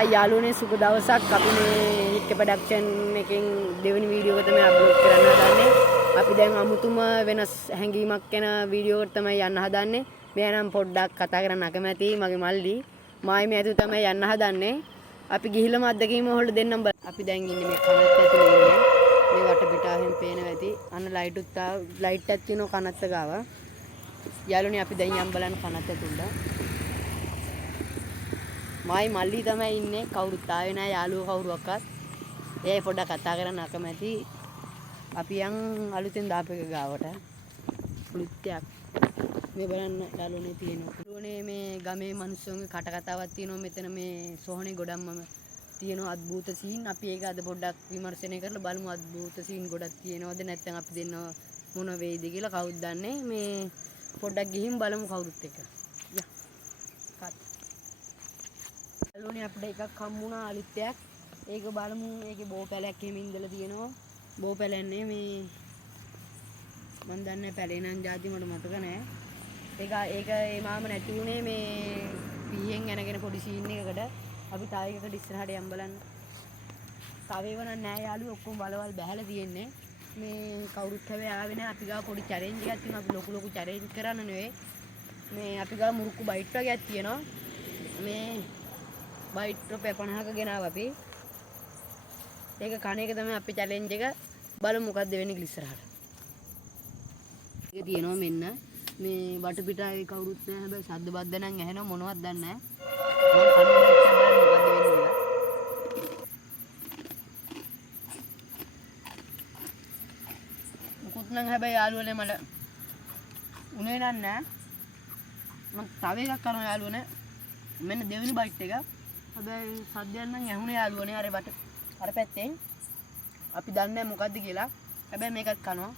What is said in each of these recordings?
යාළුවනේ සුබ දවසක්. අපි මේ හිට් ප්‍රොඩක්ෂන් එකෙන් දෙවෙනි වීඩියෝ එක තමයි අප්ලෝඩ් කරන්න හදන්නේ. අපි දැන් අමුතුම වෙනස් හැංගීමක් ගැන වීඩියෝ එකට තමයි යන්න හදන්නේ. මේ නම් පොඩ්ඩක් කතා කරන්න අකමැති මගේ මල්ලි. මායි මේ ඇතුළේ තමයි යන්න හදන්නේ. අපි ගිහිල්ලාම අත්දැකීම වලට දෙන්නම්. අපි දැන් ඉන්නේ මේ කනත් ඇතුලේ ඉන්නේ. මේ වටපිටාවෙන් පේනවා ඇති. අන්න ලයිට් එකක් තියෙනවා කනත් ගාව. යාළුවනේ අපි දැන් යම් බලන්න කනත් ඇතුළට. මායි මල්ලි තමයි ඉන්නේ. කවුරුත් ආවේ නැහැ යාළුවෝ කවුරුවක්වත්. ඒ පොඩ්ඩක් කතා කරන්න අකමැති. අපි යන් අලුතෙන් දාපු එක ගාවට. පුලිත්‍යක්. මේ බලන්න යාළුවනේ තියෙනවා. යාළුවනේ මේ ගමේ මිනිස්සුන්ගේ කට කතාවක් තියෙනවා. මෙතන මේ සොහනේ ගොඩක්ම තියෙනවා අద్భుත සීන්. අපි ඒක අද පොඩ්ඩක් විමර්ශනය කරලා බලමු අద్భుත සීන් ගොඩක් තියෙනවද නැත්නම් අපි දෙන්න මොන වෙයිද කියලා කවුද දන්නේ. මේ පොඩ්ඩක් ගිහින් බලමු කවුරුත් එක්ක. යා. කත්. යාළුවනේ අපිට එකක් හම්බුණා අලුත්යක්. ඒක බලමු. ඒකේ බෝ පැලයක් එහෙම ඉඳලා තියෙනවා. බෝ පැලන්නේ මේ මන් දන්නේ පැලේ නම් જાති මට මතක නෑ. ඒක ඒ මාම නැති උනේ මේ පීයෙන් යනගෙන පොඩි සීන් එකකට. අපි තව එකකට ඉස්සරහට යම් බලන්න. තව ඒව නෑ යාළුවෝ ඔක්කොම බලවල් බහැලා තියෙන්නේ. මේ කවුරුත් හැබැයි ආවේ නෑ. අපි ගාව පොඩි චැලෙන්ජ් එකක් තියෙනවා. අපි ලොකු චැලෙන්ජ් කරන්න නෙවෙයි. මේ අපි ගාව මුරුක්කු බයිට් වගේක් තියෙනවා. මේ බයිට් රුපියල් 50ක ගෙනාවා අපි. ඒක කණ එක තමයි අපේ චැලෙන්ජ් එක. බලමු මොකක්ද වෙන්නේ ඉස්සරහට. ඒක තියෙනවා මෙන්න මේ වටපිටාවේ කවුරුත් නැහැ. හැබැයි ශබ්ද බද්ද නම් ඇහෙනවා මොනවද දන්නේ නැහැ. මම කන බයිට් එක බලන්න මොකද්ද වෙන්නේ කියලා. මුකුත් නම් හැබැයි යාළුවනේ මට උනේ නෑ. මම තව එකක් කරනවා යාළුවනේ. මෙන්න දෙවෙනි බයිට් එක. හැබැයි සද්දයක් නම් ඇහුනේ යාළුවනේ අර පැත්තෙන්. අපි දන්නේ මොකද්ද කියලා. හැබැයි මේකත් කනවා.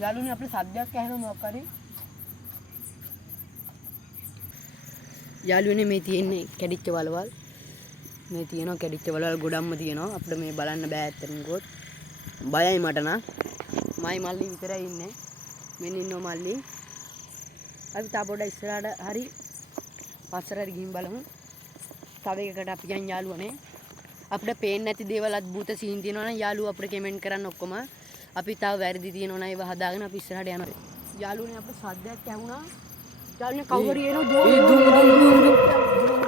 යාළුවනේ අපේ සද්දයක් ඇහෙනවා මොකක් හරි. යාළුවනේ මේ තියෙන්නේ කැඩිච්ච වලවල්. මේ තියෙනවා කැඩිච්ච වලවල් ගොඩක්ම තියෙනවා. අපිට මේ බලන්න බෑ ඇත්තටම ගොත්. බයයි මට නා. මයි මල්ලි විතරයි ඉන්නේ. මෙන්න ඉන්නෝ මල්ලි. අපි තා පොඩ ඉස්සරහට හරි පස්සට ගිහින් බලමු. තව එකකට අපි යන් යාළුවනේ. අපිට පේන්නේ නැති දේවල් අద్భుත සීන් තියෙනවා නම් යාළුවෝ අපිට කමෙන්ට් කරන්න ඔක්කොම. අපි තව වැරදි තියෙනවා නම් ඒව හදාගෙන අපි ඉස්සරහට යනවා. යාළුවනේ අපිට සද්දයක් ඇහුණා. යාළුවනේ කවුරු හරි එනවා දුම්